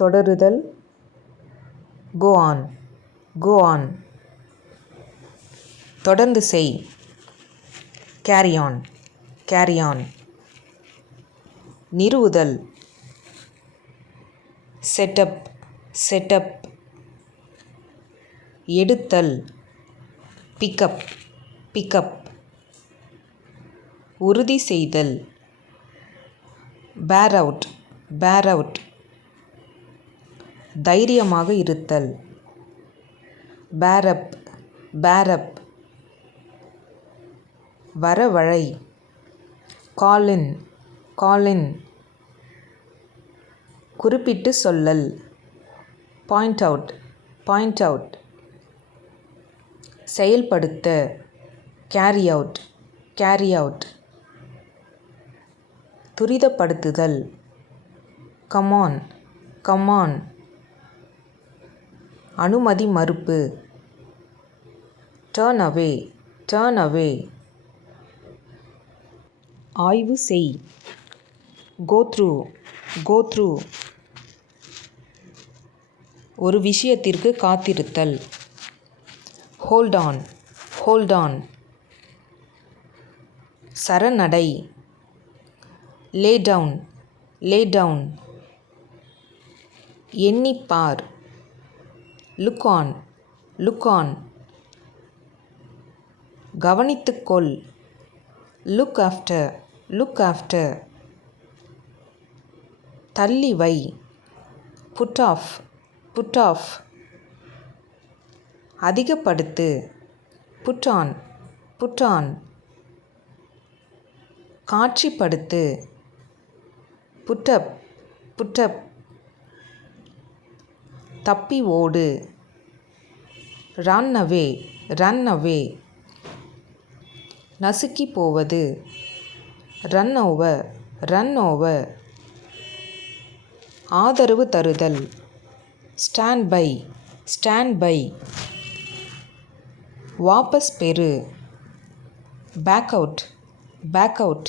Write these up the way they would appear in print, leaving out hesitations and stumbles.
தொடருதல், go on, go on. தொடர்ந்து செய், carry on, carry on. நிறுவுதல், set up, set up. எடுத்தல், pick up, pick up. உறுதி செய்தல், bear out, bear out. தைரியமாக இருத்தல், bear up, bear up. வரவழை, call in, call in. குறிப்பிட்டு சொல்லல், point out, point out. செயல்படுத்த, carry out, carry out. துரிதப்படுத்துதல், come on, come on. அனுமதி மறுப்பு, turn away, turn away. ஆய்வு செய், go through, go through. ஒரு விஷயத்திற்கு காத்திருத்தல், hold on, hold on. சரணடை, lay down, lay down. எண்ணிப்பார், look on, look on. கவனித்துக்கொள், look after, look after. தள்ளி வை, put off, put off. அதிகப்படுத்து, put on, put on. காட்சிப்படுத்து, put up, put up. தப்பி ஓடு, run away, run away. நசுக்கி போவது, run over, run over. ஆதரவு தருதல், stand by, stand by. வாபஸ் பெறு, back out, back out.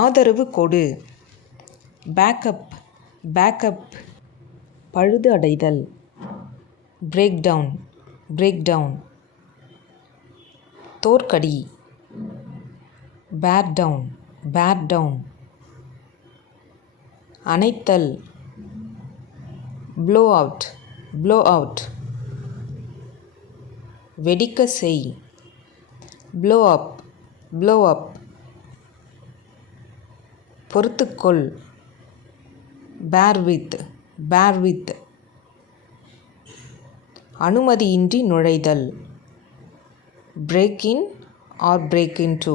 ஆதரவு கொடு, back up, back up. பழுது அடைதல், break down, break down. தோற்கடி, bear down, bear down. அணைத்தல், blow out, blow out. வெடிக்க செய், blow up, blow up. பொறுத்துக்கொள், bear with, bear with. அனுமதியின்றி நுழைதல், break in or break into.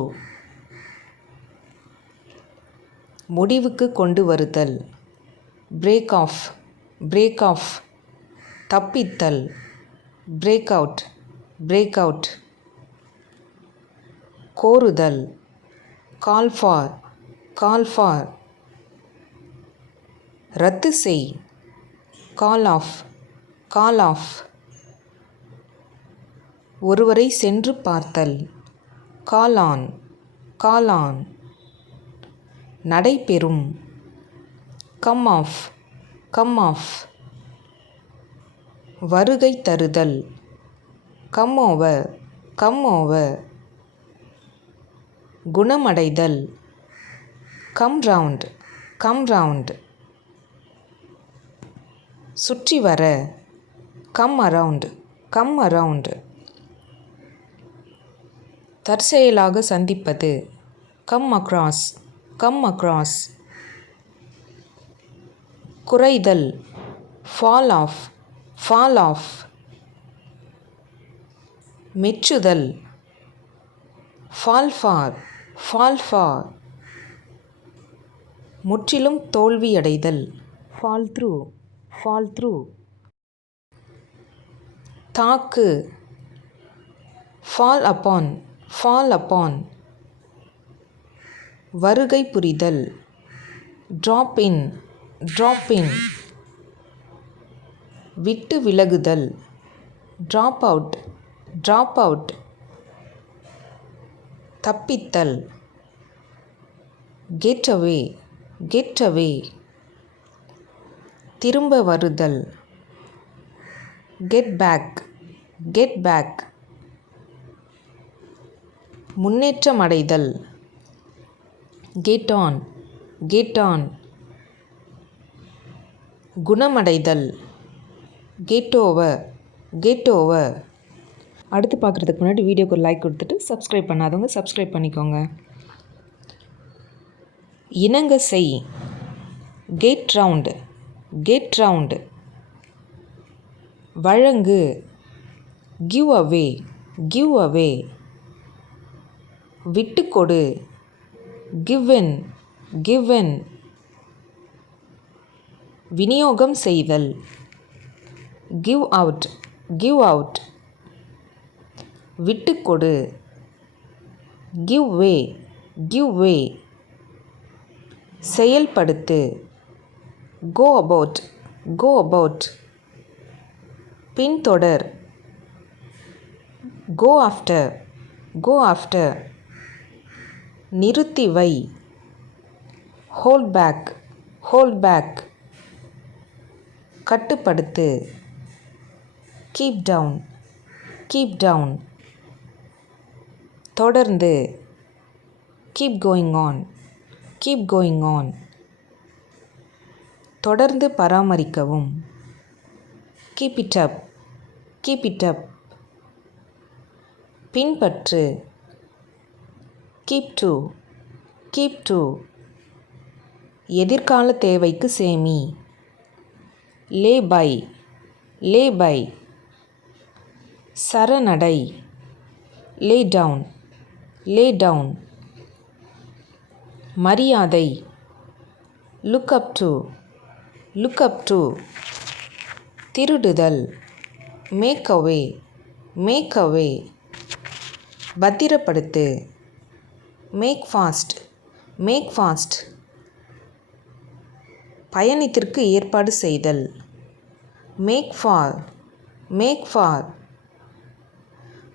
முடிவுக்கு கொண்டு வருதல், break off, break off. தப்பித்தல், break out, break out. கோருதல், call for, call for. ரத்து செய், call off, call off. ஒருவரை சென்று பார்த்தல், call on, call on. நடைபெறும், come off, come off. வருகை தருதல், come over, come over. குணமடைதல், come round, come round. சுற்றி வர, come around, come around. தற்செயலாக சந்திப்பது, come across, come across. குறைதல், fall off, fall off. மெச்சுதல், fall for, fall for. முற்றிலும் தோல்வியடைதல், fall through, fall through. தாக்கு, fall upon, fall upon. வருகை புரிதல், drop in, drop in. விட்டு விலகுதல், drop out, drop out. தப்பித்தல், get away, get away. திரும்ப வருதல். Get back, get back. முன்னேற்றம் அடைதல். Get on, get on. குணமடைதல். Get over, get over. அடுத்து பார்க்குறதுக்கு முன்னாடி வீடியோக்கு ஒரு லைக் கொடுத்துட்டு சப்ஸ்கிரைப் பண்ணாதவங்க சப்ஸ்கிரைப் பண்ணிக்கோங்க. இணங்க செய். Get round, get round. வழங்கு. Give away, give away. விட்டுக்கொடு. Give in, give in. விநியோகம் செய்தல். Give out, give out. விட்டுக்கொடு. Give way, give way. செயல்படுத்து. Go about, go about. பின்தொடர். Go after, go after. நிறுத்தி வை. Hold back, hold back. கட்டுப்படுத்து. Keep down, keep down. தொடர்ந்து. Keep going on, keep going on. தொடர்ந்து பராமரிக்கவும். Keep it up, keep it up. பின்பற்று. Keep to, keep to. எதிர்கால தேவைக்கு சேமி. Lay by, lay by. சரணடை. Lay down, lay down. மரியாதை. Look up to, look up to. திருடுதல். Make away, make away. பத்திரப்படுத்து. Make fast, make fast. பயணத்திற்கு ஏற்பாடு செய்தல். Make for, make for.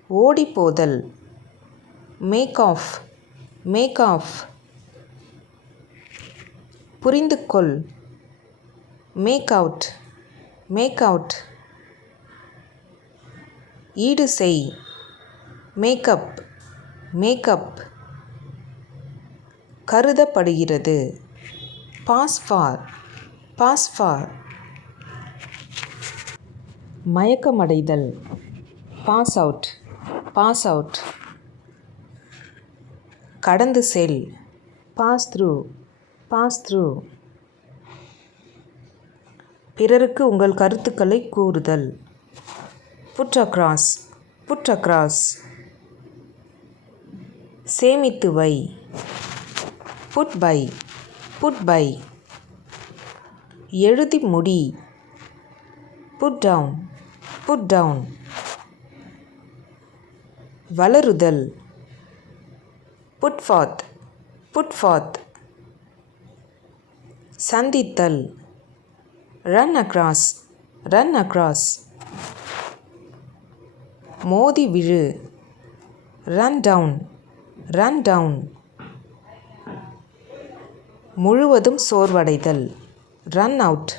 ஓடிப்போதல். Make off, make off. புரிந்து கொள். Make out, make out. ஈடு செய். Make up, make up. கருதப்படுகிறது. Pass for, pass for. மயக்கமடைதல். Pass out, pass out. கடந்து செல். Pass through, pass through. பிறருக்கு உங்கள் கருத்துக்களை கூறுதல். Put across, put across. சேமித்து வை. Put by, put by. எழுதி முடி. Put down, put down. வளருதல். Put forth, put forth. சந்தித்தல். Run across, run across. மோதி விழு. Run down, run down. முழுவதும் சோர்வடைதல். Run out,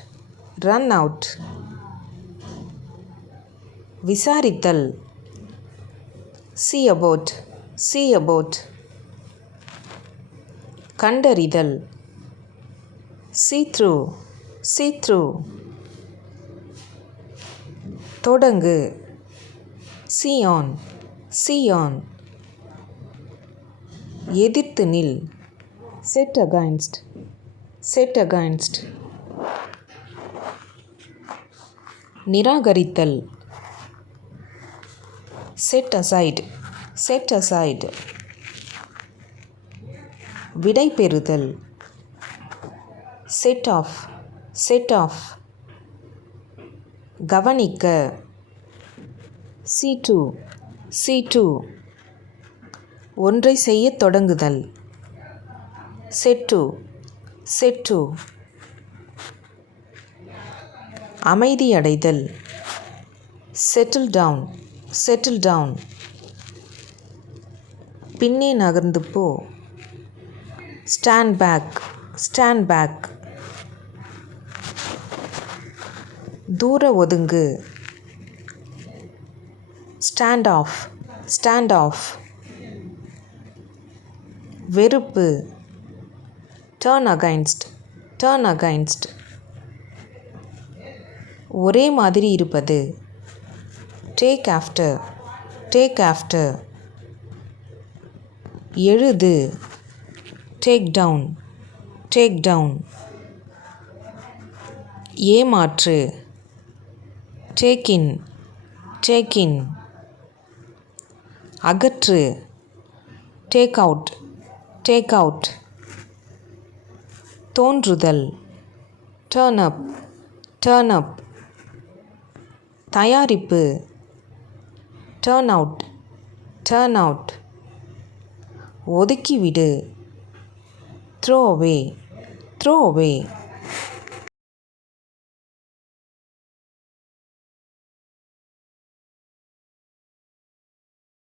run out. விசாரித்தல். see about, see about. கண்டறிதல். see through, see through. தொடங்கு. see on, see on. எதிர்த்து நில். set against, set against. நிராகரித்தல். set aside, set aside. விடை பெறுதல். set off, set off. கவனிக்க. see to, see to. ஒன்றை செய்யத் தொடங்குதல். set to, set to. அமைதியடைதல். settle down, settle down. பின்னே நகர்ந்து போ. stand back, stand back. தூர ஒதுங்கு. Stand off, stand off. வெறுப்பு. Turn against, turn against. ஒரே மாதிரி இருப்பது. Take after, take after. எழுது. Take down, take down. ஏமாற்று. Take in, take in. அகற்று. Take out, take out. தோன்றுதல். Turn up, turn up. தயாரிப்பு. Turn out, turn out. ஒதுக்கிவிடு. த்ரோ அவே, த்ரோ அவே.